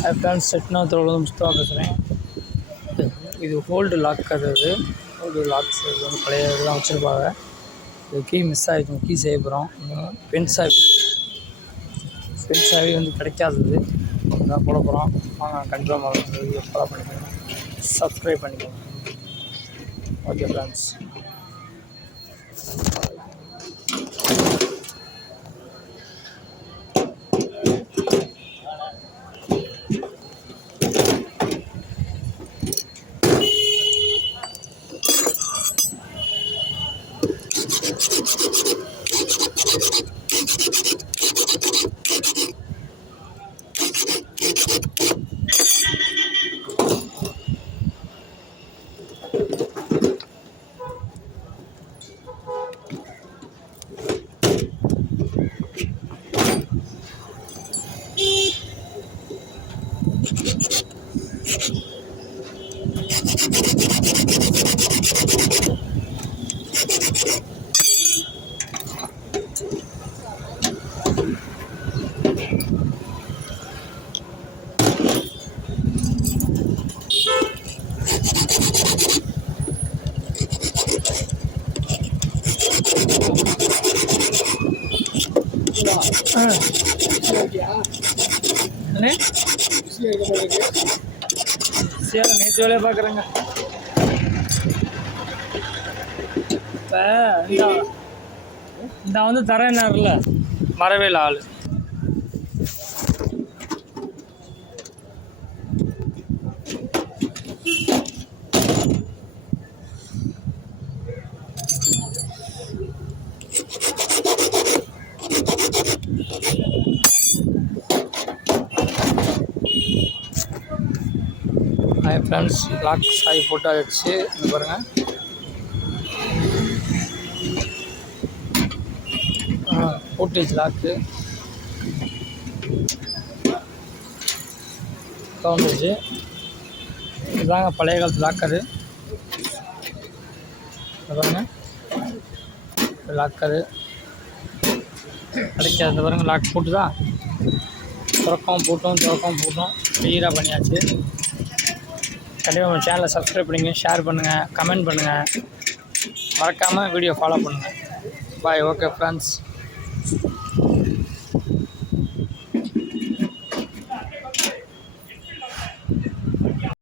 Friends செட்னாத்தோட Mustafa பேசுகிறேன். இது hold lock அது ஹோல்டு லாக்ஸ் இது வந்து பழைய இதெல்லாம் வச்சுருப்பாங்க. இது கீ மிஸ் ஆகிடுச்சு, கீ செய்ய போகிறோம். பென்சாவி வந்து கிடைக்காதது அதான் போட போகிறோம். வாங்க கன்ஃபார்ம் ஃபாலோ பண்ணிக்கோங்க, சப்ஸ்கிரைப் பண்ணிக்கோங்க. Okay friends. சரி, நேற்று வேலையை பார்க்குறேங்க. இப்போ இந்த வந்து தரேன்னாருல வரவே இல்லை ஆள். ஹாய் ஃப்ரெண்ட்ஸ், லாக் சாய் போட்டாச்சு. இது பாருங்கள், போட்டுச்சு லாக்கு வந்துச்சு. இதுதாங்க பழைய காலத்து லாக்கரு. பாருங்க, லாக்கரு கிடைக்காது. பாருங்க, லாக் போட்டுதா, திறக்கவும் போட்டோம் கிளியராக பண்ணியாச்சு. கண்டிப்பாக நம்ம சேனலை சப்ஸ்கிரைப் பண்ணுங்கள், ஷேர் பண்ணுங்கள், கமெண்ட் பண்ணுங்கள், மறக்காமல் வீடியோ ஃபாலோ பண்ணுங்கள். பாய். Okay friends.